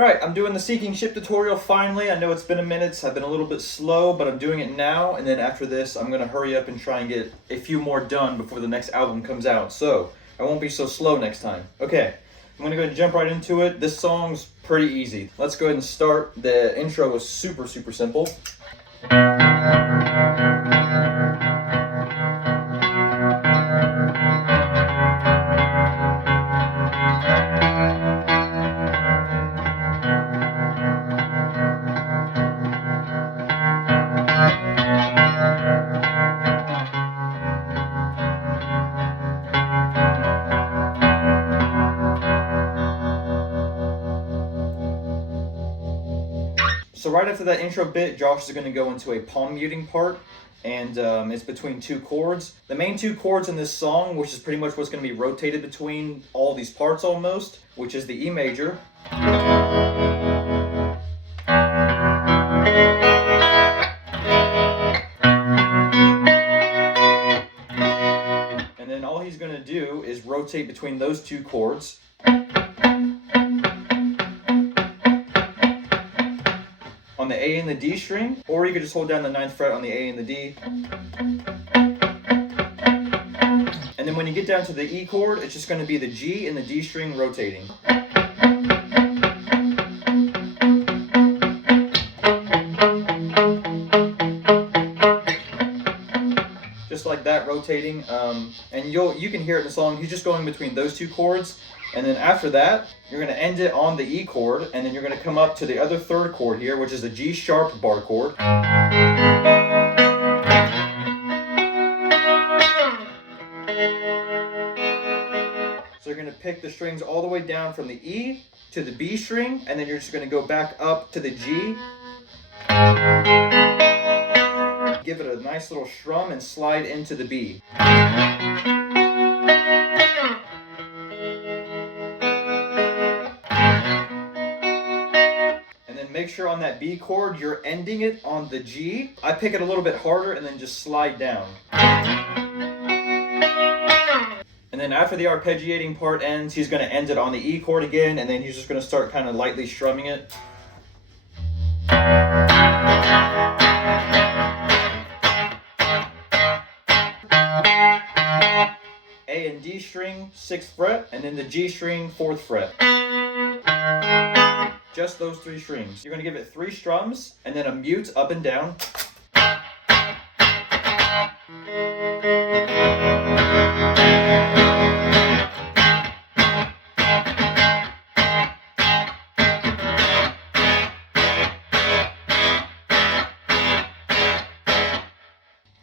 Alright, I'm doing the seeking ship tutorial finally. I know it's been a minute, I've been a little bit slow, but I'm doing it now, and then after this I'm going to hurry up and try and get a few more done before the next album comes out, so I won't be so slow next time. Okay, I'm going to go ahead and jump right into it. This song's pretty easy. Let's go ahead and start. The intro was super simple. So right after that intro bit, Josh is going to go into a palm muting part, and it's between two chords. The main two chords in this song, which is pretty much what's going to be rotated between all these parts almost, which is the E major, and then all he's going to do is rotate between those two chords. On the A and the D string, or you could just hold down the 9th fret on the A and the D. And then when you get down to the E chord, it's just going to be the G and the D string rotating. Just like that, rotating. And you can hear it in the song, he's just going between those two chords. And then after that, you're going to end it on the E chord, and then you're going to come up to the other 3rd chord here, which is the G sharp bar chord. So you're going to pick the strings all the way down from the E to the B string, and then you're just going to go back up to the G. Give it a nice little strum and slide into the B. Make sure on that B chord you're ending it on the G. I pick it a little bit harder and then just slide down. And then after the arpeggiating part ends, he's going to end it on the E chord again, and then he's just going to start kind of lightly strumming it. A and D string, 6th fret, and then the G string, 4th fret. Just those 3 strings. You're going to give it 3 strums and then a mute up and down.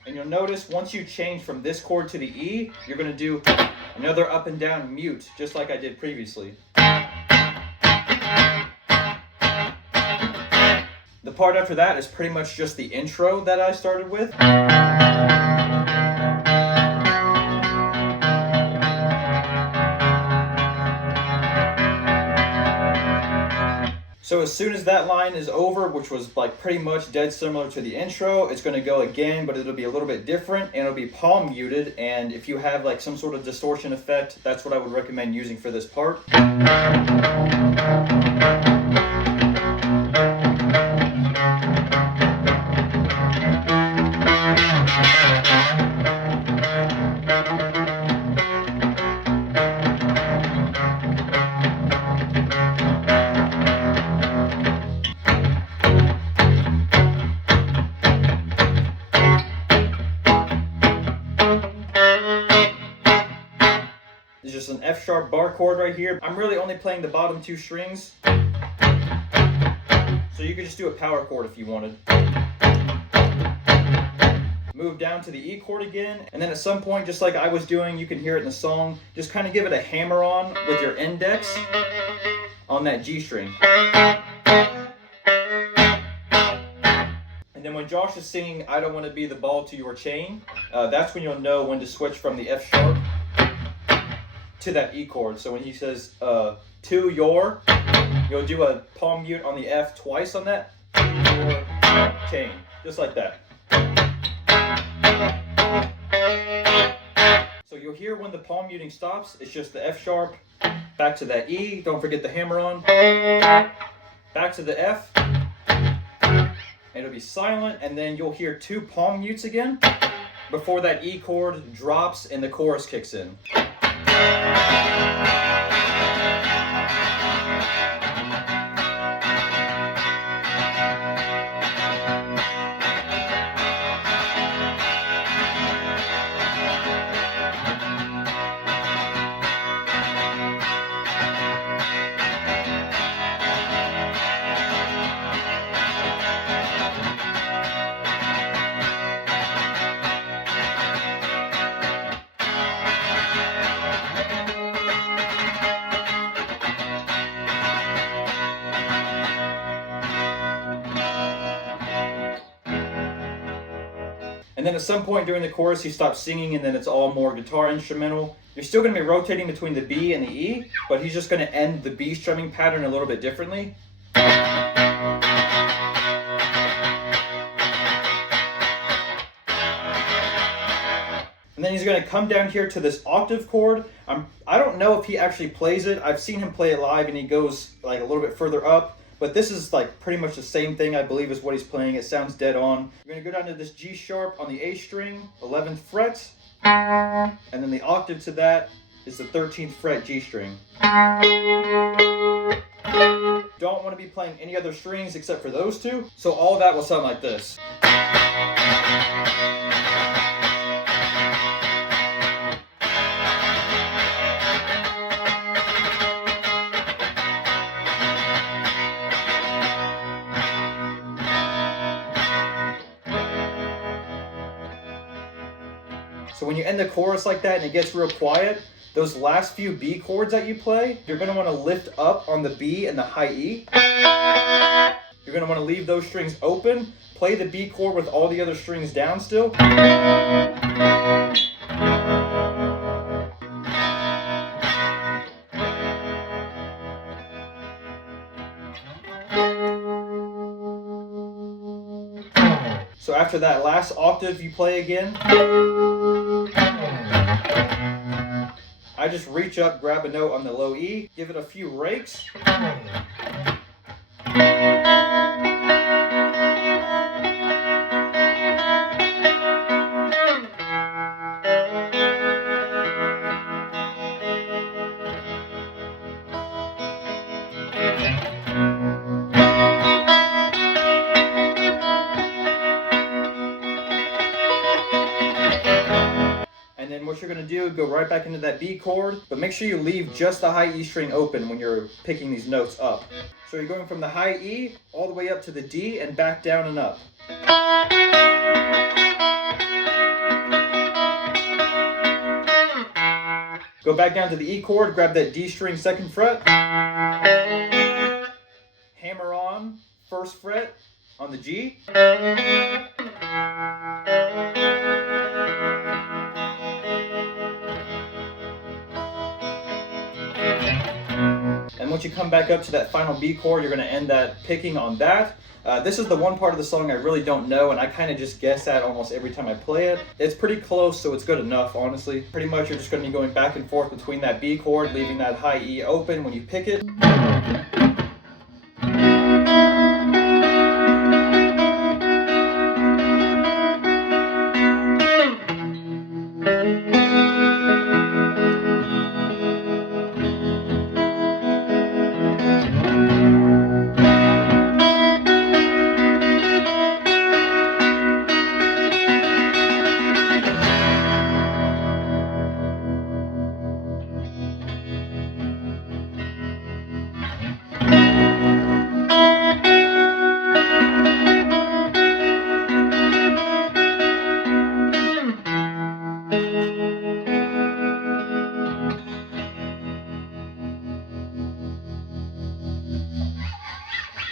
And you'll notice once you change from this chord to the E, you're going to do another up and down mute, just like I did previously. The part after that is pretty much just the intro that I started with. So as soon as that line is over, which was like pretty much dead similar to the intro, it's going to go again, but it'll be a little bit different, and it'll be palm muted, and if you have like some sort of distortion effect, that's what I would recommend using for this part. It's just an F sharp bar chord right here. I'm really only playing the bottom 2 strings, so you could just do a power chord if you wanted. Move down to the E chord again, and then at some point, just like I was doing, you can hear it in the song, just kind of give it a hammer on with your index on that G string. And then when Josh is singing "I Don't Want to Be the Ball to Your Chain," that's when you'll know when to switch from the F sharp to that E chord. So when he says to your, you'll do a palm mute on the F twice on that, your chain, just like that. So you'll hear when the palm muting stops, it's just the F sharp, back to that E, don't forget the hammer on, back to the F, and it'll be silent, and then you'll hear 2 palm mutes again before that E chord drops and the chorus kicks in. And then at some point during the chorus, he stops singing, and then it's all more guitar instrumental. You're still going to be rotating between the B and the E, but he's just going to end the B strumming pattern a little bit differently. And then he's going to come down here to this octave chord. I don't know if he actually plays it. I've seen him play it live, and he goes like a little bit further up. But this is like pretty much the same thing, I believe, is what he's playing. It sounds dead on. We're going to go down to this G sharp on the A string, 11th fret. And then the octave to that is the 13th fret G string. Don't want to be playing any other strings except for those 2. So all of that will sound like this. So when you end the chorus like that and it gets real quiet, those last few B chords that you play, you're going to want to lift up on the B and the high E. You're going to want to leave those strings open, play the B chord with all the other strings down still. So after that last octave you play again. I just reach up, grab a note on the low E, give it a few rakes. And then what you're going to do, go right back into that B chord, but make sure you leave just the high E string open when you're picking these notes up. So you're going from the high E all the way up to the D and back down and up. Go back down to the E chord, grab that D string 2nd fret, hammer on 1st fret on the G. And once you come back up to that final B chord, you're going to end that picking on that. This is the one part of the song I really don't know, and I kind of just guess at almost every time I play it. It's pretty close, so it's good enough, honestly. Pretty much you're just going to be going back and forth between that B chord, leaving that high E open when you pick it.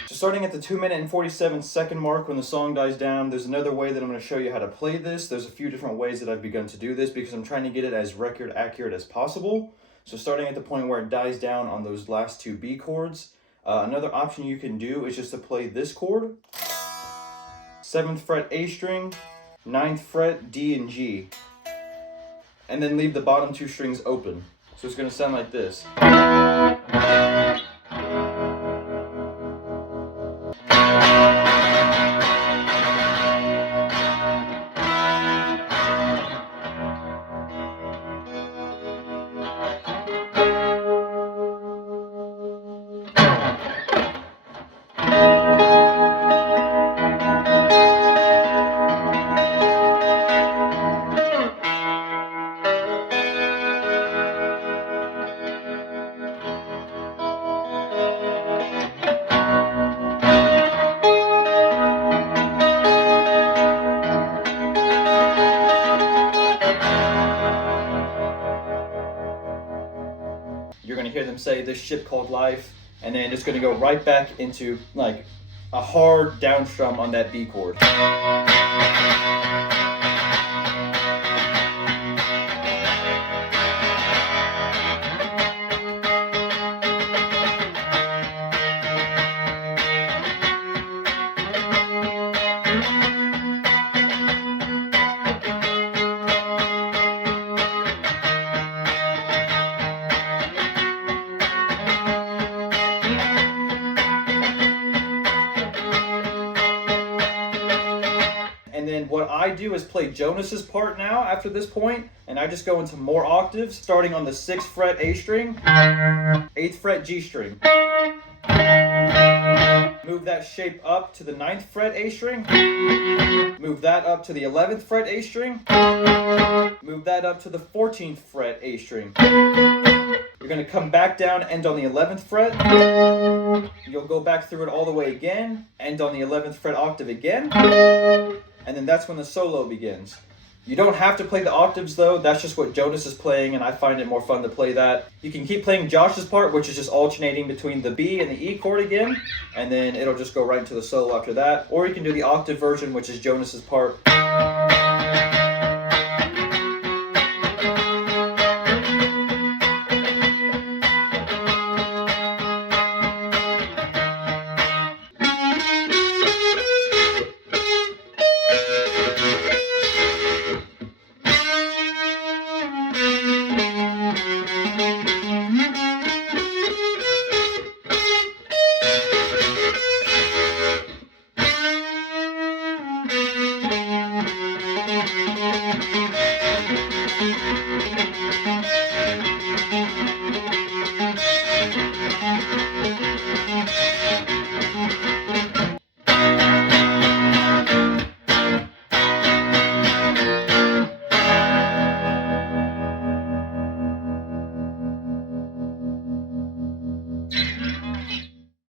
Starting at the 2-minute and 47-second mark when the song dies down, there's another way that I'm going to show you how to play this. There's a few different ways that I've begun to do this because I'm trying to get it as record accurate as possible. So starting at the point where it dies down on those last 2 B chords, another option you can do is just to play this chord, 7th fret A string, 9th fret D and G, and then leave the bottom 2 strings open. So it's going to sound like this. You're going to hear them say "This Ship Called Life," and then it's going to go right back into like a hard down strum on that B chord. And then what I do is play Jonas's part now after this point, and I just go into more octaves, starting on the 6th fret A string, 8th fret G string. Move that shape up to the 9th fret A string, move that up to the 11th fret A string, move that up to the 14th fret A string. You're going to come back down, end on the 11th fret. You'll go back through it all the way again, end on the 11th fret octave again, and then that's when the solo begins. You don't have to play the octaves though, that's just what Jonas is playing, and I find it more fun to play that. You can keep playing Josh's part, which is just alternating between the B and the E chord again, and then it'll just go right into the solo after that. Or you can do the octave version, which is Jonas's part.